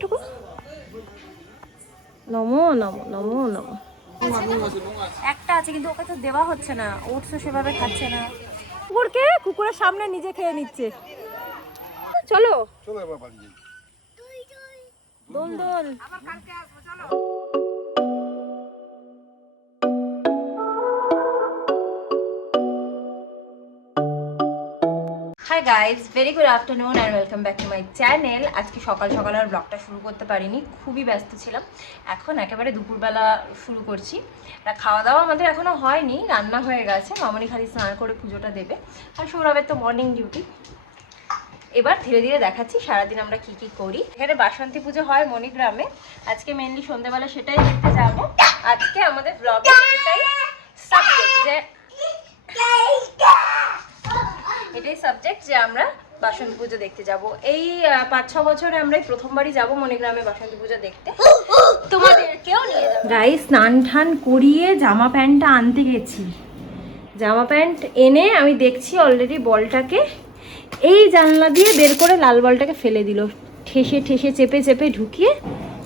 ঠাকুর। নমো নমো নমো নমো। একটা আছে কিন্তু ওকে তো দেওয়া হচ্ছে না, ওটস সেভাবে খাচ্ছে না। কুকুরকে কুকুরের সামনে নিজে খেয়ে নিচ্ছে। চলো চলো এবার বাড়ি যাই। দোল দোল আবার কালকে আসবো চলো। Hi guys, very good afternoon and welcome back to my channel. আজকে সকাল সকাল আর ব্লগটা শুরু করতে পারিনি, খুবই ব্যস্ত ছিলাম। এখন একেবারে দুপুরবেলা শুরু করছি। খাওয়া দাওয়া আমাদের এখনও হয়নি, রান্না হয়ে গেছে। মামনি খালি স্নান করে পুজোটা দেবে, আর সৌরভের তো মর্নিং ডিউটি। এবার ধীরে ধীরে দেখাচ্ছি সারাদিন আমরা কি কি করি। এখানে বাসন্তী পুজো হয় মণিগ্রামে, আজকে মেনলি সন্ধ্যেবেলা সেটাই দেখতে যাবো। আজকে আমাদের ব্লগে এটাই সাবজেক্ট যে আমরা বাসন্তী পুজো দেখতে যাব। এই 5-6 বছরে আমরাই প্রথমবারই যাব মণিগ্রামে বাসন্তী পুজো দেখতে। তোমাদেরকেও নিয়ে যাব। গাইস, স্নান ঠান করিয়ে জামা প্যান্টটা আনতে গেছি। জামা প্যান্ট এনে আমি দেখছি অলরেডি বলটাকে এই জানলা দিয়ে বের করে লাল বলটাকে ফেলে দিল। ঠেসে ঠেসে চেপে চেপে ঢুকিয়ে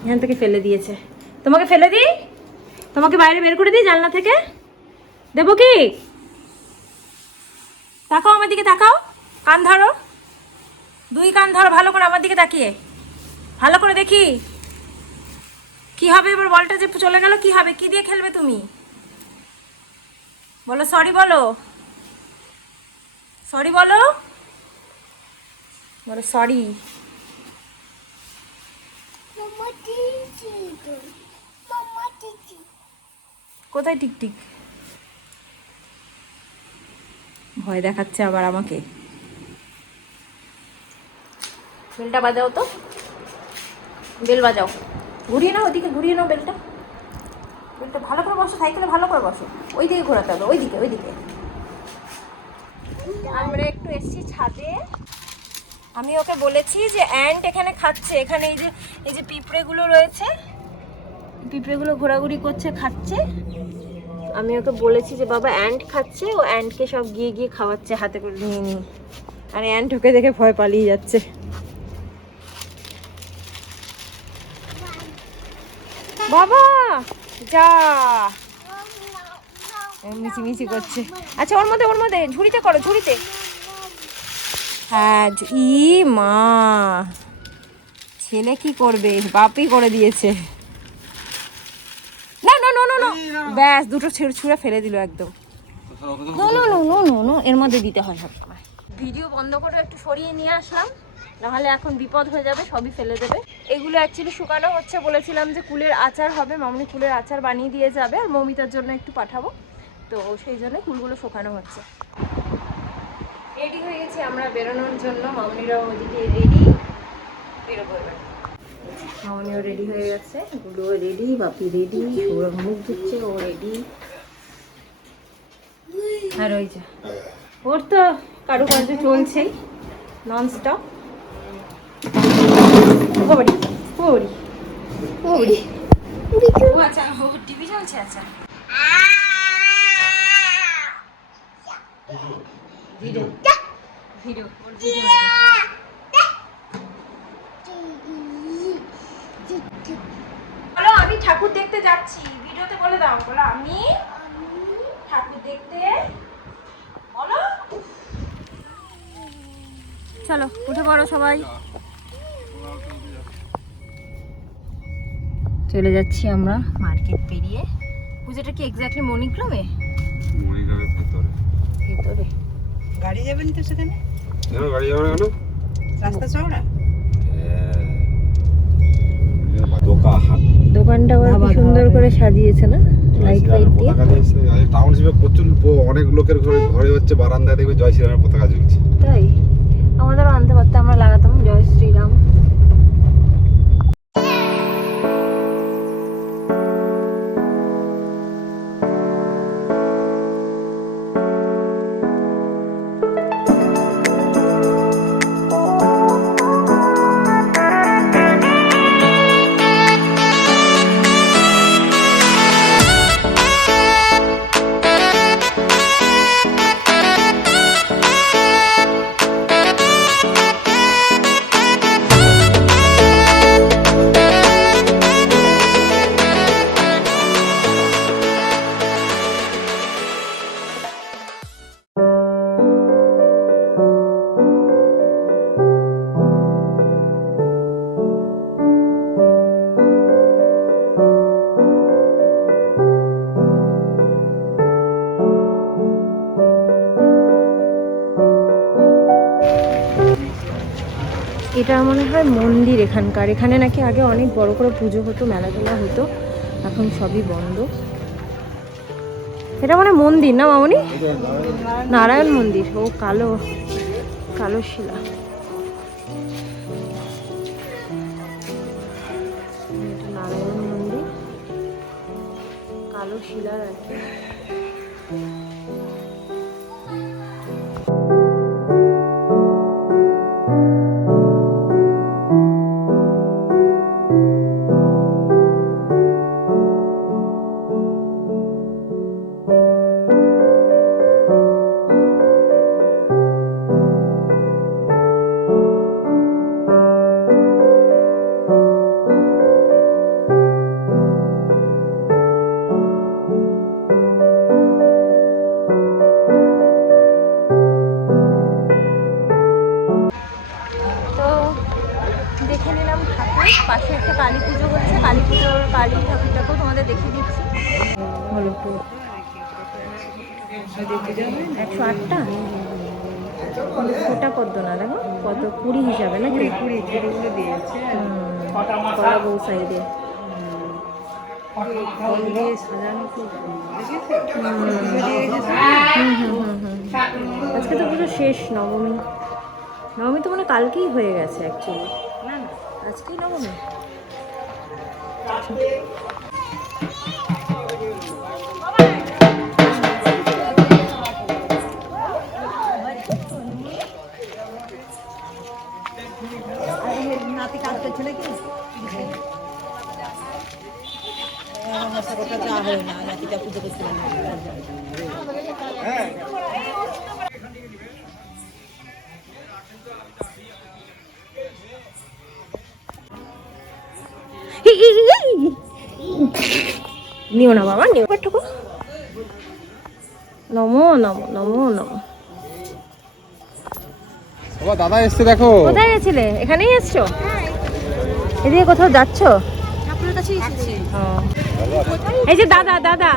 এখান থেকে ফেলে দিয়েছে। তোমাকে ফেলে দিই, তোমাকে বাইরে বের করে দিই জানলা থেকে, দেবো কি? তাকাও আমার দিকে, তাকাও, কান ধরো, 2 কান ধরো ভালো করে আমার দিকে তাকিয়ে, ভালো করে দেখি কি হবে এবার। বলটা যে চলে গেল কি হবে? কি দিয়ে খেলবে তুমি? বলো সরি, বলো সরি, বলো বলো সরি। কোথায় টিকটিক? ভয় দেখাচ্ছে আবার আমাকে। বেলটা বাজাও তো, বেল বাজাও, ঘুরিয়ে নাও ওইদিকে, ঘুরিয়ে নাও বেলটা। বেলটা ভালো করে বসো, সাইকেলে ভালো করে বসো। ওই দিকে ঘোরাতে হবে, ওইদিকে ওইদিকে। আমরা একটু এসছি ছাদে। আমি ওকে বলেছি যে অ্যান্ট এখানে খাচ্ছে, এখানে এই যে পিঁপড়েগুলো রয়েছে, পিঁপড়েগুলো ঘোরাঘুরি করছে, খাচ্ছে। আমি ওকে বলেছি যে বাবা অ্যান্ট খাচ্ছে, ও অ্যান্টকে সব গিয়ে গিয়ে খাওয়াচ্ছে হাতে করে নিয়ে নিয়ে। আর অ্যান্ট ওকে দেখে ভয় পালিয়ে যাচ্ছে। বাবা যা মিচিমিচি করছে। আচ্ছা ওর মধ্যে ঝুড়িতে করো, ঝুড়িতে। হ্যাঁ, ই মা, ছেলে কি করবে, বাপই করে দিয়েছে। না না না না, ব্যাস দুটো ছুঁড়ে ফেলে দিল একদম। নো, এর মধ্যে দিতে হয় সবসময়। ভিডিও বন্ধ করে একটু সরিয়ে নিয়ে আসলাম, নাহলে এখন বিপদ হয়ে যাবে, সবই ফেলে দেবে। এগুলো অ্যাকচুয়ালি শুকানো হচ্ছে, বলেছিলাম যে কুলের আচার হবে, মামনি কুলের আচার বানিয়ে দিয়ে যাবে, আর মমিতার জন্য একটু পাঠাবো, তো সেই জন্য কুলগুলো শুকানো হচ্ছে। রেডি হয়ে গেছি আমরা বেরোনোর জন্য, মামনিরাও ওদিকে রেডি, বেরোবো এবার। মামনিও রেডি হয়ে গেছে, গুলোও রেডি, বাপি রেডি, ওর মুখ ধুচ্ছে, ও রেডি। আর ওই যে ওর তো কারুকার্য চলছেই নন স্টপ। আচ্ছা, টিভি চলছে। আচ্ছা ভিডিও ভিডিও বলো আমি ঠাকুর দেখতে যাচ্ছি, ভিডিওতে বলে দাও, বলো আমি ঠাকুর দেখতে, বলো। চলো উঠে পড়ো সবাই। চলে যাচ্ছি আমরা মার্কেট পেরিয়ে। পুজোটা কি এক্স্যাক্টলি মণিগ্রামে? মণিগ্রামের ভেতরে গাড়ি যাবেন তো সেখানে? না, গাড়ি যাবে না। রাস্তা চওড়া। দোকানটা কি সুন্দর করে সাজিয়েছে না, লাইট ফাইট দিয়ে। টাউনশিপে প্রচুর অনেক লোকের ঘরে হচ্ছে বারান্দায় দেখবে জয় শ্রীরামের পতাকা ঝুলছে। তাই আমাদেরও আনতে পারতাম, আমরা লাগাতাম জয় শ্রীরাম। এটা মনে হয় মন্দির এখানকার। এখানে নাকি আগে অনেক বড় করে পুজো হতো, মেলা টেলা হতো, এখন সবই বন্ধ। এটা মানে মন্দির না মামনি? নারায়ণ মন্দির। ও কালো কালো শিলা। এটা নারায়ণ মন্দির, কালো শিলার আর কি। তো দেখে নিলাম ঠাকুর। পাশে একটা কালী পুজো হচ্ছে, কালী পুজোর কালী ঠাকুরটাকেও তোমাদের দেখিয়ে দিচ্ছি। হলো তো 108টা, ওটা কত না দেখো, কত 20 হিসাবে নাকি? 20 দিয়েছে। কলা বউ সাইডে ফল দিয়ে সাজানো খুব দেখেছো? আজকে তো পুরো শেষ নবমী। নবমী তো মানে কালকেই হয়ে গেছে অ্যাকচুয়ালি। না না, আজকেই নবমী। নাতি কাজ করছে নাকি? ওটা যা হয় না, নাতিটা পুজো করছিলাম। নিও না বাবা, নিও ঠাকু। নমো নমো নমো নমো। বাবা দাদা এসছে দেখো। কোথায় গেছিলে? এখানেই এসছো? এদিকে কোথাও যাচ্ছো? ঠাকুরের কাছে এসেছি। ও, এই যে দাদা দাদা।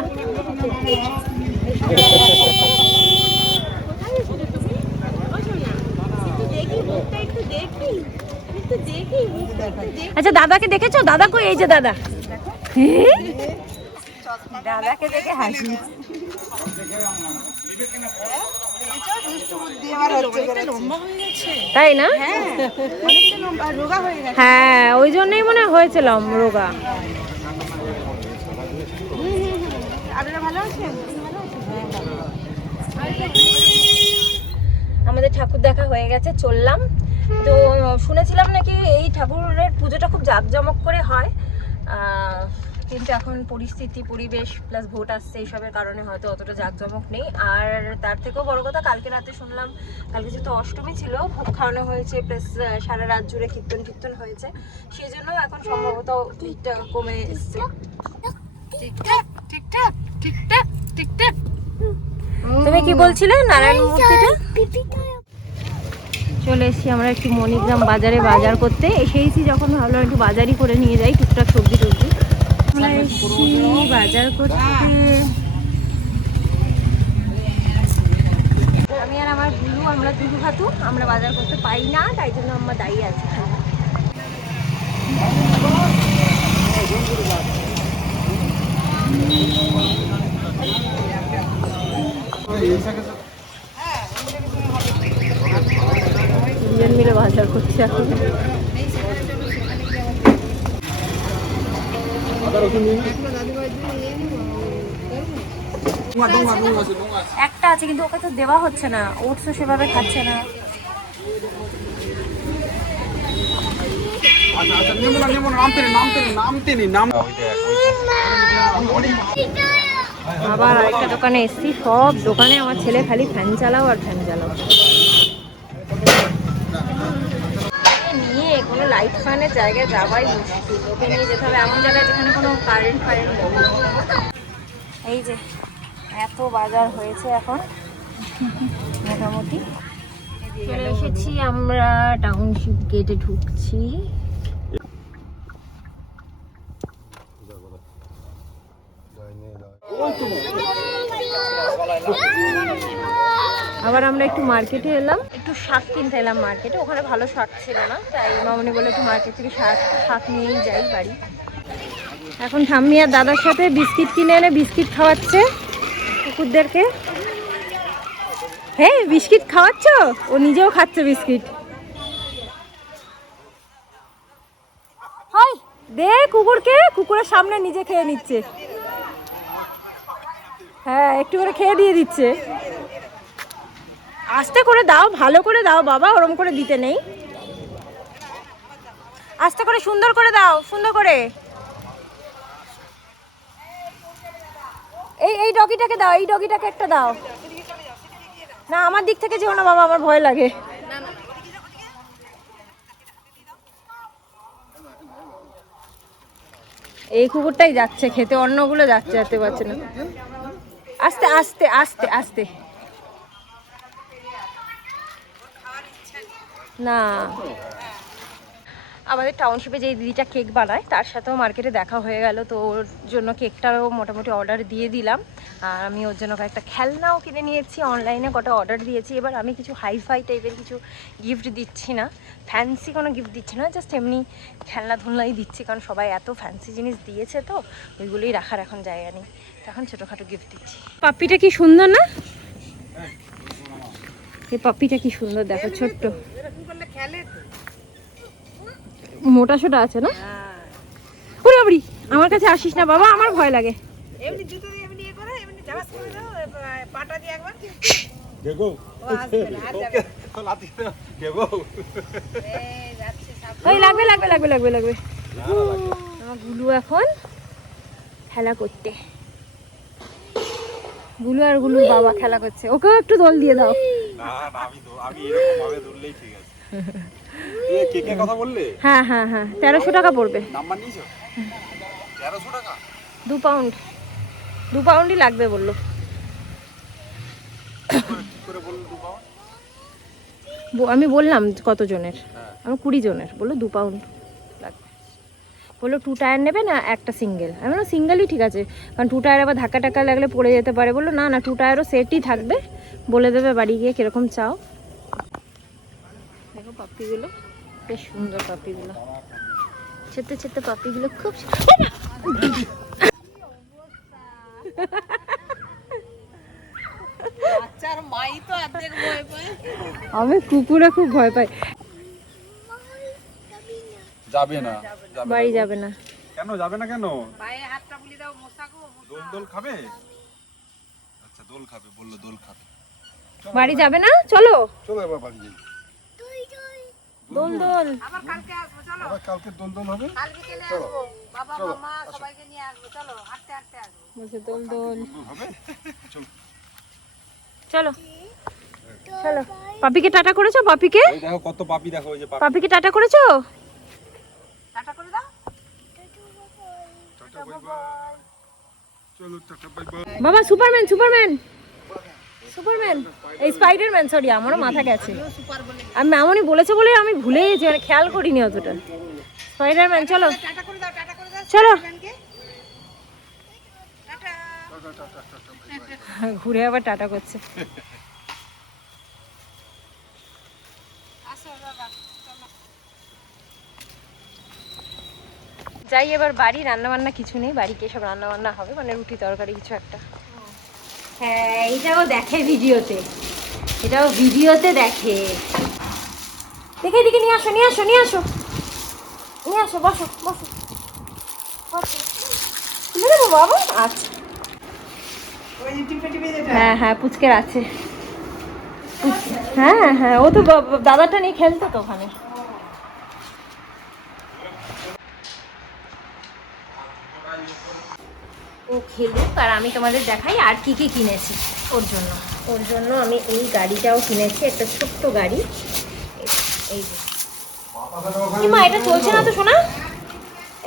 আচ্ছা দাদাকে দেখেছো? দাদা কই? এই যে দাদা। দাদাকে দেখে হাসি। তাই না? হ্যাঁ, ওই জন্যই মনে হয়েছিলাম রোগা। আমাদের ঠাকুর দেখা হয়ে গেছে, চললাম। তো শুনেছিলাম নাকি এই ঠাকুরের পুজোটা খুব জাঁকজমক করে হয়, কিন্তু এখন পরিস্থিতি, পরিবেশ প্লাস ভোট আসছে, এইসবের কারণে হয়তো অতটা জাঁকজমক নেই। আর তার থেকেও বড় কথা, কালকে রাতে শুনলাম, কালকে যেহেতু অষ্টমী ছিল, ভোগ খাওয়ানো হয়েছে, প্লাস সারা রাত জুড়ে কীর্তন কীর্তন হয়েছে, সেই জন্য এখন সম্ভবত ভিড়টা কমে এসছে। তুমি কি বলছিলে নারায়ণ মূর্তিটা? চলে এসেছি আমরা একটু মণিগ্রাম বাজারে বাজার করতে। এসেইছি যখন ভাবলাম একটু বাজারই করে নিয়ে যাই, টুকটাক সবজি টবজি। আমরা এসেছি বাজার করতে। আমি আর আমার গুরু, আমরা দুধু খাতু, আমরা বাজার করতে পাই না, তাই জন্য আমরা দাঁড়িয়ে আছি। তিনজন মিলে বাজার করছি এখন। একটা আছে কিন্তু ওকে তো দেওয়া হচ্ছে না, ওটসও সেভাবে খাচ্ছে না। আবার আরেকটা দোকানে এসছি। সব দোকানে আমার ছেলে খালি ফ্যান চালাও আর ফ্যান চালাও। নিয়ে কোনো লাইট ফ্যানের জায়গায় যাওয়াই মুশকিল, ওকে নিয়ে যেতে হবে এমন জায়গায় যেখানে কোনো কারেন্ট ফারেন্ট নেই। এই যে এত বাজার হয়েছে এখন, মোটামুটি চলে এসেছি আমরা, টাউনশিপ গেটে ঢুকছি। আবার আমরা একটু মার্কেটে এলাম, একটু শাক কিনতে এলাম মার্কেটে। ওখানে ভালো শাক ছিল না, তাই মামনি বলে একটু মার্কেট থেকে শাক নিয়েই যাই বাড়ি। এখন ঠাম্মি আর দাদার সাথে বিস্কিট কিনে এনে বিস্কিট খাওয়াচ্ছে কুকুরদেরকে। হ্যাঁ বিস্কিট খাওয়াচ্ছ, ও নিজেও খাচ্ছে বিস্কিট। হাই দে কুকুরকে, কুকুরের সামনে নিজে খেয়ে নিচ্ছে। হ্যাঁ একটু করে খেয়ে দিয়ে দিচ্ছে। আস্তে করে দাও, ভালো করে দাও বাবা, ওরম করে দিতে নেই। আস্তে করে সুন্দর করে দাও, সুন্দর করে। এই ডগিটাকে দাও, এই ডগিটাকে একটা দাও। না আমার দিক থেকে যেও না বাবা, আমার ভয় লাগে। এই কুকুরটাই যাচ্ছে খেতে, অন্যগুলো যাচ্ছে যেতে পারছে না। আস্তে আস্তে আস্তে আস্তে। না আমাদের টাউনশিপে যে দিদিটা কেক বানায় তার সাথেও মার্কেটে দেখা হয়ে গেল, তো ওর জন্য কেকটারও মোটামুটি অর্ডার দিয়ে দিলাম। আর আমি ওর জন্য কয়েকটা খেলনাও কিনে নিয়েছি, অনলাইনে কটা অর্ডার দিয়েছি। এবার আমি কিছু হাইফাই টাইপের কিছু গিফট দিচ্ছি না, ফ্যান্সি কোনো গিফট দিচ্ছি না, জাস্ট এমনি খেলনা ধুলনাই দিচ্ছি, কারণ সবাই এত ফ্যান্সি জিনিস দিয়েছে তো ওইগুলোই রাখার এখন জায়গা নেই, তো এখন ছোটোখাটো গিফট দিচ্ছি। পাপ্পিটা কি সুন্দর না, এই পাপ্পিটা কি সুন্দর দেখো, ছোট্ট মোটা সোটা আছে না। ওরে বাবরি, আমার কাছে আসিস না বাবা, আমার ভয় লাগে। এমনি জুতো দিয়ে এমনি করে এমনি জামাস করে দাও, পাটা দিয়ে একবার দেখো ও আসবে না, আর যাবে তো লাতি দেখো। এই যাচ্ছে সব। ওই লাগবে লাগবে লাগবে লাগবে লাগবে। আমার গুলু এখন খেলা করতে, গুলু আর গুলুর বাবা খেলা করছে, ওকেও একটু দোল দিয়ে দাও। না না আমি এরকম ভাবে ধরলেই ঠিক আছে। এই কেকের কথা বললে? হ্যাঁ হ্যাঁ হ্যাঁ 1300 টাকা পড়বে। নাম্বার নিয়েছো? 1300 টাকা? 2 পাউন্ড, 2 পাউন্ডই লাগবে বললো। কি করে বললো 2 পাউন্ড? আমি বললাম কত জনের, আমি 20 জনের, বললো 2 পাউন্ড লাগবে। বললো 2 টায়ার নেবে না একটা সিঙ্গেল, আমি বললাম সিঙ্গেলই ঠিক আছে, কারণ 2 টায়ার আবার ধাক্কা টাক্কা লাগলে পড়ে যেতে পারে। বললো না না 2 টায়ারও সেটই থাকবে, বলে দেবে বাড়ি গিয়ে কিরকম চাও। দেখো পাপ্পিগুলো বেশ সুন্দর, পাপ্পিগুলো ছেতে ছেতে পাপ্পিগুলো খুব বাচ্চার মাই তো অর্ধেক ভয় পায়। আমি কুকুরে খুব ভয় পাই। যাবে না, বাড়ি যাবে না কেন যাবে না কেন? পায়ে হাতটা বুলি দাও, মশাকো দোল দোল খাবে? আচ্ছা দোল খাবে, বললো দোল খাবে। বাড়ি যাবে না, চলো চলো এবার বাড়ি যাই। দোল দোল। আবার কালকে আসবো, চলো আবার কালকে দোল দোল হবে। কালকে চলে আসবো, বাবা মামা সবাইকে নিয়ে আসবো, চলো হাঁটতে হাঁটতে আসবো। বলছে দোল দোল। দোল হবে। চলো চলো চলো। পাপিকে টাটা করেছো? পাপিকে ওই দেখো কত পাপি, দেখো ওই যে পাপি। পাপিকে টাটা করেছো? টাটা করে দাও। Tata bye bye. চলো টাটা বাই বাই। বাবা সুপারম্যান সুপারম্যান সুপারম্যান, এই স্পাইডারম্যান, সরি আমারও মাথা গেছে। সুপার বলে আমি মামনি বলেছে বলে আমি ভুলে গেছি, মানে খেয়াল করিনি অতটা। স্পাইডারম্যান চলো টাটা করে দাও, টাটা করে দাও চলো। ব্যানকে টাটা। ঘুরে আবার টাটা করছে। আসো বাবা, চলো। যাই এবার বাড়ি, রান্না বান্না কিছু নেই, বাড়ি গিয়ে সব রান্না বান্না হবে, মানে রুটি তরকারি কিছু একটা। হ্যাঁ এটাও দেখে ভিডিওতে, এটাও ভিডিওতে দেখে। দেখে এদিকে নিয়ে আসো নিয়ে আসো নিয়ে আসো নিয়ে আসো, বসো বসো বসো। তুলে দেবো বাবা? আচ্ছা ওই যে টিপে টিপে যেটা। হ্যাঁ হ্যাঁ পুচকের আছে। হ্যাঁ হ্যাঁ ও তো দাদাটা নিয়ে খেলতো তো ওখানে। ও খেলুক আর আমি তোমাদের দেখাই আর কি কি কিনেছি ওর জন্য। ওর জন্য আমি এই গাড়িটাও কিনেছি, একটা ছোট্ট গাড়ি। এই যে কি মা, এটা চলছে না তো সোনা,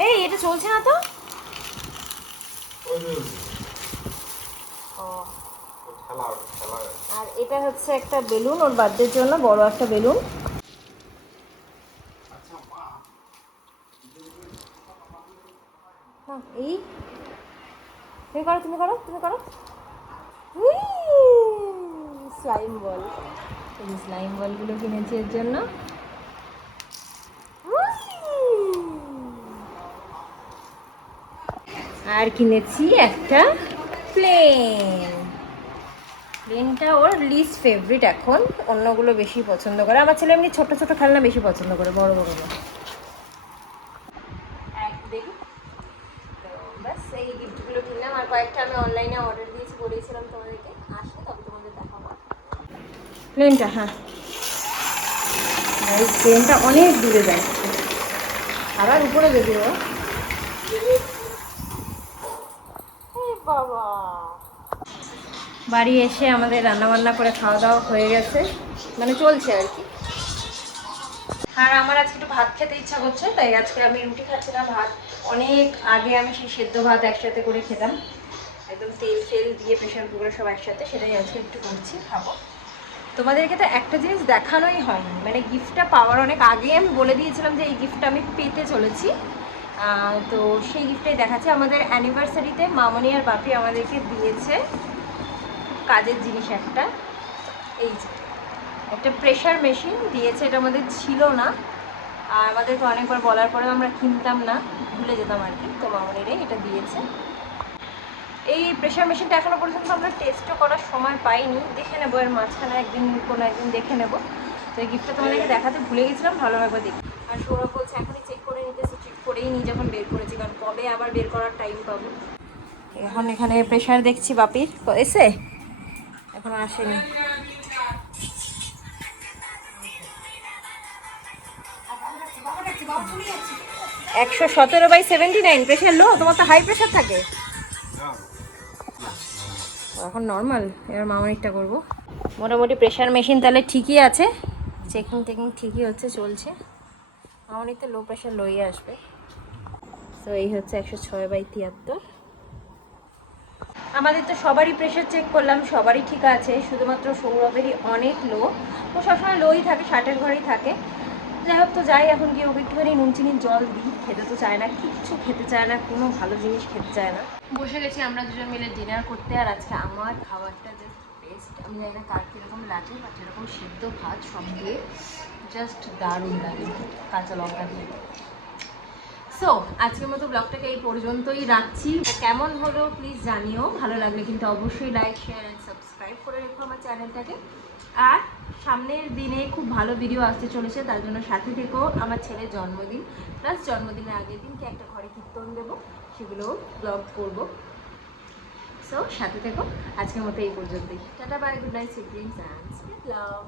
এই এটা চলছে না তো। ও আর এটা হচ্ছে একটা বেলুন, ওর বার্থডের জন্য বড় একটা বেলুন। এই তুমি করো তুমি করো তুমি করো। স্লাইম বল, এই স্লাইম বলগুলো কিনেছি এর জন্য। আর কিনেছি একটা প্লেন। প্লেনটা ওর লিস্ট ফেভারিট এখন, অন্যগুলো বেশি পছন্দ করে। আমার ছেলে এমনি ছোট ছোট খেলনা বেশি পছন্দ করে, বড় বড় না। দেখি তো ব্যাস এই গিফটগুলো কিনলাম। আর কয়েকটা আমি অনলাইনে অর্ডার দিয়েছি, বলেছিলাম তোমাদেরকে, আসলে তবে তোমাদের দেখাবো প্লেনটা। হ্যাঁ, এই প্লেনটা অনেক দূরে যাচ্ছে, আবার উপরে যদিও। বাবা, বাড়ি এসে আমাদের রান্নাবান্না করে খাওয়া দাওয়া হয়ে গেছে, মানে চলছে আর কি। আর আমার আজকে একটু ভাত খেতে ইচ্ছা করছে, তাই আজকে আমি রুটি খাচ্ছিলাম। ভাত অনেক আগে আমি সেই সেদ্ধ ভাত একসাথে করে খেতাম, একদম তেল ফেল দিয়ে প্রেশার কুকারে সব একসাথে, সেটাই আজকে একটু করছি, খাবো। তোমাদেরকে তো একটা জিনিস দেখানোই হয়নি, মানে গিফটটা পাওয়ার অনেক আগে আমি বলে দিয়েছিলাম যে এই গিফটটা আমি পেতে চলেছি। তো সেই গিফটটাই দেখাচ্ছি। আমাদের অ্যানিভার্সারিতে মামনি আর বাপি আমাদেরকে দিয়েছে কাজের জিনিস একটা, এই যে একটা প্রেশার মেশিন দিয়েছে। এটা আমাদের ছিল না, আর আমাদেরকে অনেকবার বলার পরেও আমরা কিনতাম না, ভুলে যেতাম আর কি। তো মামনিরে এটা দিয়েছে। এই প্রেশার মেশিনটা এখনো পর্যন্ত আমরা টেস্টও করার সময় পাইনি, দেখে নেবো এর মাঝখানে একদিন, কোনো একদিন দেখে নেবো। তো এই গিফটটা তোমাদেরকে দেখাতে ভুলে গেছিলাম, ভালোভাবে দেখি। আর সৌরভ বলছে এখনই চেক করে নিতেছি, চেক করেই নিই যখন বের করেছি, কারণ কবে আবার বের করার টাইম পাবো। এখন এখানে প্রেশার দেখছি বাপির এসে, এখনো আসেনি। 117/79 প্রেশার লো। তোমার তো হাই প্রেশার থাকে। এখন নর্মাল। এবার মামনিরটা করবো। মোটামুটি প্রেশার মেশিন তাহলে ঠিকই আছে, চেকিং টেকিং ঠিকই হচ্ছে, চলছে। মামনির তো লো প্রেশার লোই আসবে। তো এই হচ্ছে 106/73। আমাদের তো সবারই প্রেশার চেক করলাম, সবারই ঠিক আছে, শুধুমাত্র সৌরভেরই অনেক লো। ও সবসময় লোই থাকে, 60-এর ঘরেই থাকে। যাই হোক, তো যাই এখন গিয়ে ওকে একটুখানি নুন চিনির জল দিই। খেতে তো চায় না, কিচ্ছু খেতে চায় না, কোনো ভালো জিনিস খেতে চায় না। বসে গেছি আমরা দুজন মিলে ডিনার করতে। আর আজকে আমার খাবারটা জাস্ট বেস্ট। আমি জানি না কার কীরকম লাগে, বাট এরকম সিদ্ধ ভাত সব দিয়ে জাস্ট দারুণ লাগে, কাঁচা লঙ্কা দিয়ে। সো আজকের মতো ব্লগটাকে এই পর্যন্তই রাখছি। কেমন হলো প্লিজ জানিও, ভালো লাগলে কিন্তু অবশ্যই লাইক, শেয়ার অ্যান্ড সাবস্ক্রাইব করে রেখো আমার চ্যানেলটাকে। আর সামনের দিনে খুব ভালো ভিডিও আসতে চলেছে, তার জন্য সাথে থেকেও। আমার ছেলের জন্মদিন, প্লাস জন্মদিনের আগের দিনকে একটা ঘরে কীর্তন দেবো, সেগুলোও ব্লগ করবো। সো সাথে থেকো। আজকের মতো এই পর্যন্তই। Tata, bye, good night, sweet dreams and sweet love.